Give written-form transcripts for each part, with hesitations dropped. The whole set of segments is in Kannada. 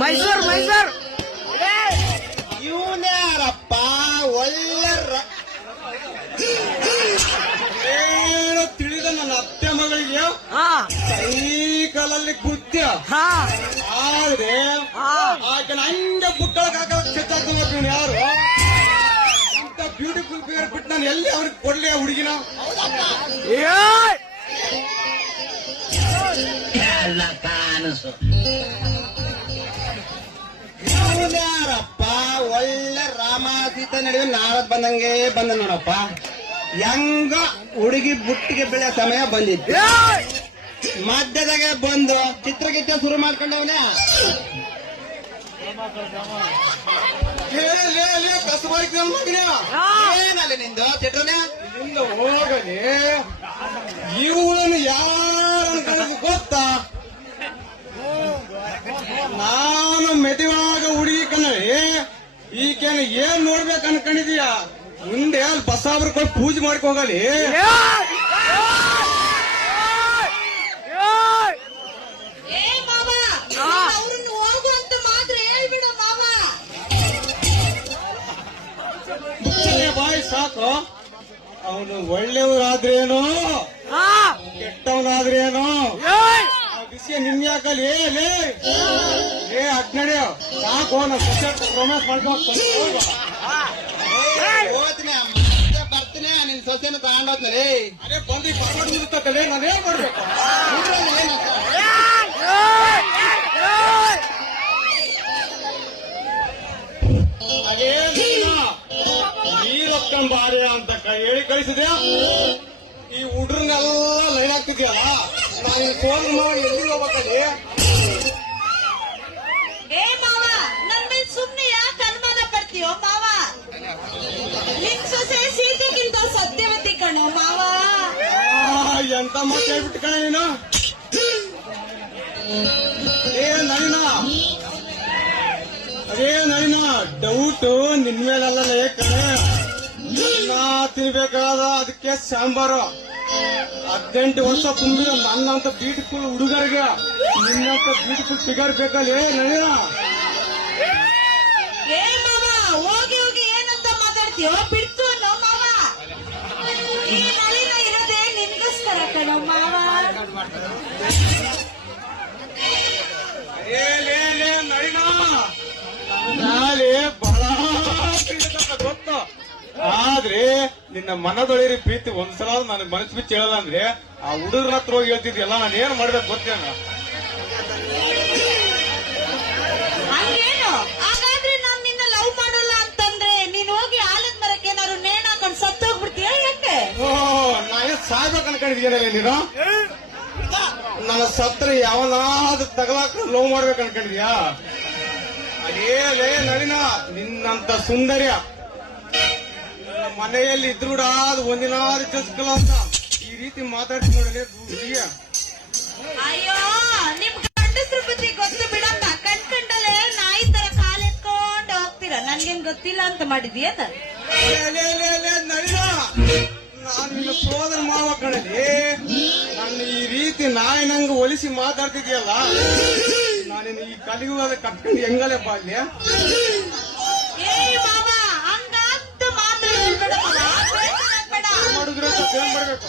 ಮೈಸೂರ್ ಮೈಸೂರ್ ಇವನ್ಯಾರಪ್ಪ ಒಳ್ಳೆ ಏನು ತಿಳಿದ ನನ್ನ ಅತ್ತೆ ಮಗಳಿಗೆ ಸೈಕಲಲ್ಲಿ ಗುದ್ದ ಆದ್ರೆ ಆಕೆನ ಹಂಗೆ ಬುಕ್ಕಳಕ್ಕೆ ಚೆಚ್ಚಾಕ್ತೀನಿ ಯಾರು ಅಂತ ಬ್ಯೂಟಿಫುಲ್ ಫಿಗರ್ ಬಿಟ್ಟು ನಾನು ಎಲ್ಲಿ ಅವ್ರಿಗೆ ಕೊಡ್ಲಿ ಆ ಹುಡುಗಿನ ಕಾಣಿಸು ಯಾರಪ್ಪ ಒಳ್ಳೆ ರಾಮ ಸೀತಾ ನಡುವೆ ನಾರದ್ ಬಂದಂಗೆ ಬಂದ ನೋಡಪ್ಪ ಹೆಂಗ ಹುಡುಗಿ ಬುಟ್ಟಿಗೆ ಬೆಳೆಯೋ ಸಮಯ ಬಂದಿತ್ತು ಮಧ್ಯದಾಗೆ ಬಂದು ಚಿತ್ರಗೀತೆ ಶುರು ಮಾಡ್ಕೊಂಡವನ ಏನಲ್ಲಿ ನಿಂದು ಚಿತ್ರನೇ ನಿಂದ ಹೋಗಲಿ ಇವಳನ್ನು ಯಾರು ಅನ್ಕೊಳ್ಳೋದು ಗೊತ್ತಾ ನಾನು ಮೆದುವಾಗ ಹುಡುಗಿ ಕನ್ನಡಿ ಈಕೆನ ಏನ್ ನೋಡ್ಬೇಕು ಅನ್ಕೊಂಡಿದೀಯ ಮುಂದೆ ಅಲ್ಲಿ ಬಸಾಬ್ರ ಕೊಟ್ಟು ಪೂಜೆ ಮಾಡ್ಕೊ ಹೋಗಲಿ ಬಾಯ್ ಸಾಕು ಅವನು ಒಳ್ಳೆಯವರಾದ್ರೇನು ಕೆಟ್ಟವನಾದ್ರೇನು ವಿಷಯ ನಿಮ್ ಯಾಕಲ್ಲಿ ಏ ಅಡ್ನಡಿಯೋ ಸಾಕು ರೊಮ್ಯಾನ್ಸ್ ಮಾಡ್ಕೊಂಡು ಬರ್ತೀನಿ ನಿನ್ ಸೊಸೆನ ತಗೊಂಡೋದ್ನಲ್ಲಿ ಅದೇ ಬಂದು ಪರ್ವಾಡ್ತದೆ ನಾನೇನ್ ಮಾಡ್ಬೇಕು ಅದೇ ನೀರೊಕ್ಕಂಬಾರೆ ಅಂತ ಹೇಳಿ ಕಳಿಸಿದೆ ಈ ಹುಡ್ರನ್ನೆಲ್ಲ ಲೈನ್ ಆಗ್ತಿದ್ಯಲ್ಲ ನಾನು ಫೋನ್ ಮಾಡಿ ಎಲ್ಲಿ ಹೋಗ್ಬೇಕಲ್ಲಿ ಏ ಮಾವ ನನ್ ಮೇಲೆ ಸುಮ್ನೆ ಯಾಕೆ ಅನುಮಾನ ಪಡ್ತೀಯೋ ಮಾವ ನಿನ್ ಸೊಸೆ ಸೀತೆಗಿಂತ ಸತ್ಯವತಿ ಕಣೋ ಮಾವ ಎಂತ ಮಾತು ಹೇಳ್ಬಿಟ್ಟು ಕಣ ನೀನು ಅದೇ ನಳಿನ ಡೌಟ್ ನಿನ್ ಮೇಲಲ್ಲ ಕಣ ಅನ್ನ ತಿನ್ಬೇಕಾದ ಅದಕ್ಕೆ ಸಾಂಬಾರು 18 ವರ್ಷ ತುಂಬಿದ ನನ್ನಂತ ಬ್ಯೂಟಿಫುಲ್ ಹುಡುಗರಿಗೆ ನಿನ್ನಂತ ಬ್ಯೂಟಿಫುಲ್ ಫಿಗರ್ ಬೇಕಲ್ಲಿ ನಳಿನ ಏ ಮಾವ ಹೋಗಿ ಹೋಗಿ ಏನಂತ ಮಾತಾಡ್ತೀಯೋ ಬಿಡ್ತು ಅನ್ನೋ ಮಾವ ಈ ನಳಿನ ಇರೋದೇ ನಿನ್ಗೋಸ್ಕರ ಕಣೋ ಮಾವ ನಳಿನ ನಾಳೆ ಬಹಳ ಗೊತ್ತು ಆದ್ರೆ ನಿನ್ನ ಮನದೊಳಿರಿ ಪ್ರೀತಿ ಒಂದ್ಸಲ ನನ್ನ ಮನಸ್ಸು ಬಿಚ್ಚಿ ಹೇಳಲ್ಲ ಅಂದ್ರೆ ಆ ಹುಡುಗರ ಹತ್ರ ಹೋಗಿ ಹೇಳ್ತಿದ್ಯಲ್ಲ ನಾನು ಏನ್ ಮಾಡ್ಬೇಕು ಗೊತ್ತೇನ ಹಂಗೇನು ಹಾಗಾದ್ರೆ ನಾನ್ ನಿನ್ನ ಲವ್ ಮಾಡಲ್ಲ ಅಂತಂದ್ರೆ ನೀನ್ ಹೋಗಿ ಆಲದ ಮರಕ್ಕೆ ಏನಾದ್ರು ನೇಣ್ ಹಾಕೊಂಡ್ ಸತ್ತೋಗ್ಬಿಡ್ತೀಯ ಯಾಕೆ ನಾ ಏನ್ ಸಾಯ್ಬೇಕು ಅನ್ಕೊಂಡಿದ್ಯಲ್ಲ ನೀನು ನನ್ನ ಸತ್ರ ಯಾವನಾದ್ರೂ ತಗಲಾಕ ಲವ್ ಮಾಡ್ಬೇಕು ಅನ್ಕೊಂಡಿದ್ಯಾ ಅದೇ ನಳಿನ ನಿನ್ನಂತ ಸುಂದರ್ಯ ಮನೆಯಲ್ಲಿ ಇದ್ರೂಡ ಅದು ಒಂದಿನಾದ್ರು ಚಸ್ಕಲ್ಲ ಅಂತ ಈ ರೀತಿ ಮಾತಾಡ್ತೀನಿ ನೋಡಿ ಹುಡುಗಿಯ ಅಯ್ಯೋ ನಿಮ್ ಗಂಡಸ್ರ ಬುದ್ಧಿ ಗೊತ್ತು ಬಿಡಮ್ಮ ಕಣ್ಕಂಡಲ್ಲೇ ನಾಯಿ ತರ ಕಾಲೆತ್ಕೊಂಡು ಹೋಗ್ತೀರ ನನ್ಗೇನ್ ಗೊತ್ತಿಲ್ಲ ಅಂತ ಮಾಡಿದ್ಯಾ ನಳಿನ ನಾನು ನಿನ್ನ ಸೋದರ ಮಾವ ಕಣಲಿ ನನ್ನ ಈ ರೀತಿ ನಾಯಿ ನಂಗೆ ಒಲಿಸಿ ಮಾತಾಡ್ತಿದ್ಯಲ್ಲ ನಾನಿನ್ನು ಈ ಕಲಿಯುವಾಗ ಕಟ್ಕೊಂಡು ಹೆಂಗಲೇ ಬಾಲ್ಯ ಏ ಮಾವ ಹಂಗಂತ ಮಾತಾಡ್ಬೇಡ ಮಾಡಿದ್ರೆ ಏನ್ ಮಾಡ್ಬೇಕು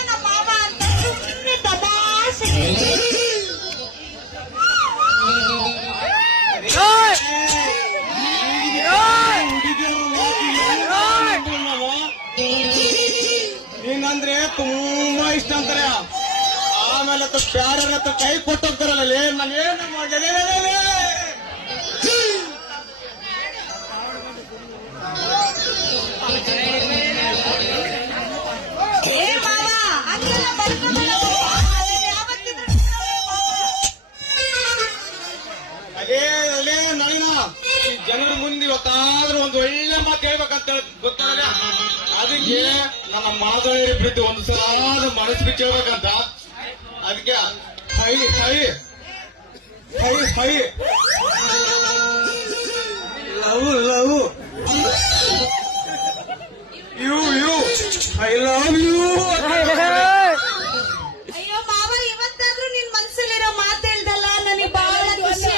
ನಮ್ಮ ಮಾವ ಅಂತ ಸುಮ್ಮನೆ ತಮಾಷೆ ನೀನಂದ್ರೆ ತುಂಬಾ ಇಷ್ಟ ಅಂತಾರೆ ಆಮೇಲೆ ಪ್ಯಾರ ಕೈ ಕೊಟ್ಟೋಗ್ತಾರಲ್ಲ ನಾನು ಏನು ಮಾಡಲೇ ಏ ಮಾವ ಹಂಗೆಲ್ಲ ಬರ್ಕೊಂಬಲ್ಲ ಅದೇ ನಳಿನ ಈ ಜನರ ಮುಂದೆ ಇವತ್ತಾದ್ರೂ ಒಂದು ಒಳ್ಳೆ ಮಾತು ಹೇಳ್ಬೇಕಂತ ಗೊತ್ತಾಗಲ್ಲ ಅದಕ್ಕೆ ನನ್ನ ಮಾದರಿ ಪ್ರೀತಿ ಒಂದು ಸಲ ಮನಸ್ಸು ಬಿಚ್ಚಿ ಹೇಳ್ಬೇಕಂತ ಅದಕ್ಕೆ hi hi hi hi love love you you I love you ಅಯ್ಯೋ ಮಾವ ಇವತ್ತಾದ್ರೂ ನಿನ್ ಮನ್ಸಲ್ಲಿರೋ ಮಾತು ಹೇಳ್ದಲ್ಲ ನನಗೆ ಬಹಳ ಖುಷಿ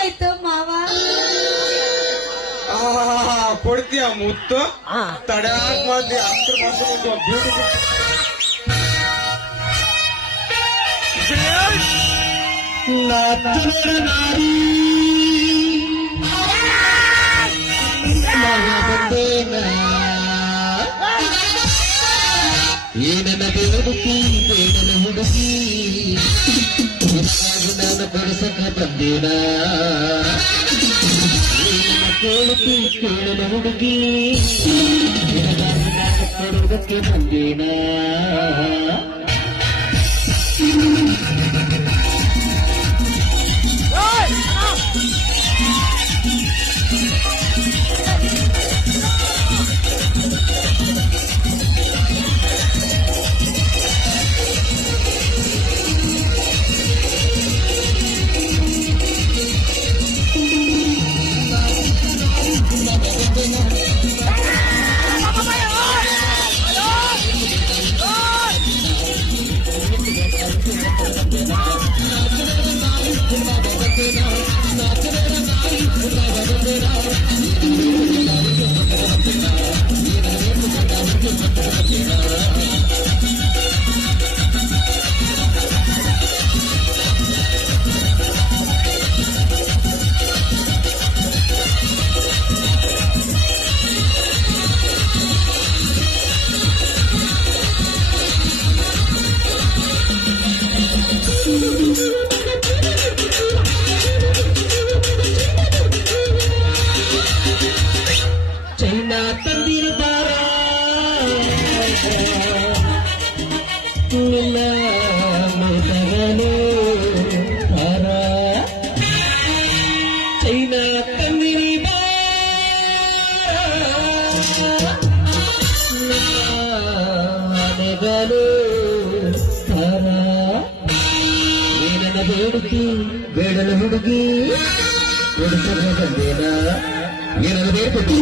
ಕೊಡ್ತೀಯ ಮುತ್ತು ಹಾ ತಡ್ಯಾಕ್ ಮಾಡ್ದಿ ಹತ್ರ ಮಾಡ್ಕೊಂಡು ಬ್ಯೂಟಿಫುಲ್ ನಾರಿ ಏನನ್ನ ಹುಡುಕಿ ಬೇಡನ ಹುಡುಕಿ ನಾನು ಕೊಡಿಸಕ ಬಂದೇನ ಕೇಳುತ್ತಿ ಕೇಳನ ಹುಡುಗಿ ನಾನು ಕೊಡುವುದಕ್ಕೆ ಬಂದೇನ ಚೈನಾ ತಂದಿರ ಬಾರ ನಿನ್ನ ಮಗನೇ ತಾರ ಚೈನಾ ತಂದಿರಿ ಬಾರ ನಿನ್ನ ಮಗನೇ ತಾರ ಏನನ್ನ ಬೇಡುತ್ತಿ ಬೇಡನ ಹುಡುಗಿ ಕೊಡಿಸದ ಬಂದೇನ ಏನನ್ನು ಬೇಡ್ಕೊಟ್ಟು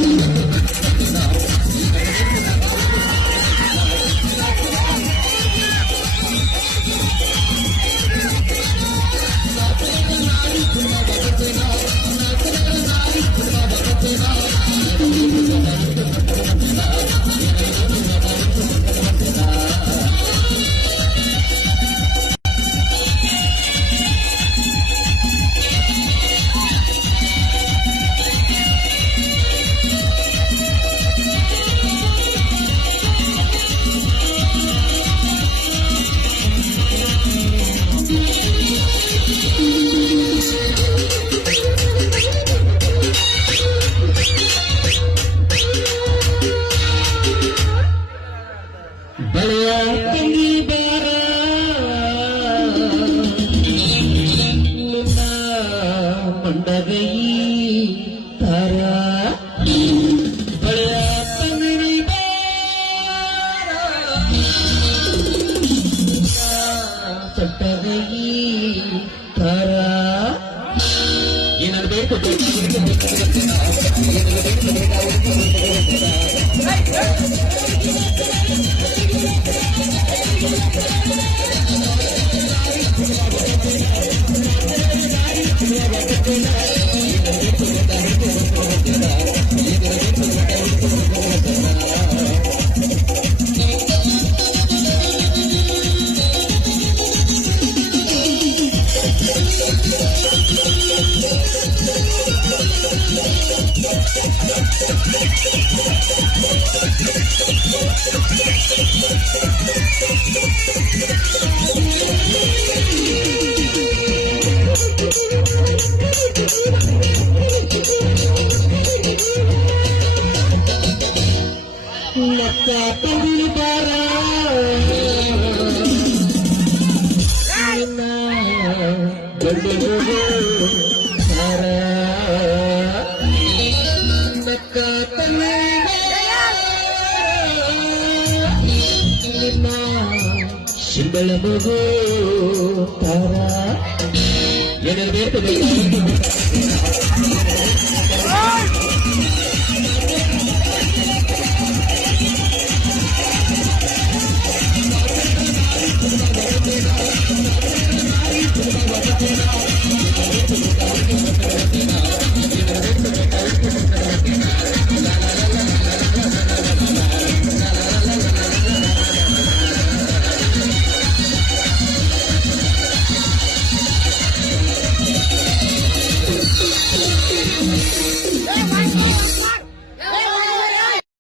ಬಳೆಯ ತಂಗಿ ಬಾರ ನಿನ್ನ ಮಂಡಗೈ ತಾರ ಬಳೆಯ ತಂಗಿ ಬಾರ ಸಟ್ಟಗೈ ತಾರ ಏನಾದ್ರು ಬೇಕು ಲಕ್ಕ ತಂದಿರು ಬಾರ ತಾರ ಲಕ್ಕ ನಿನ್ನ ಶಿಂಬಳ ಮಗು ತಾರ ಏನಾದ್ರು ಬೇಕು la la la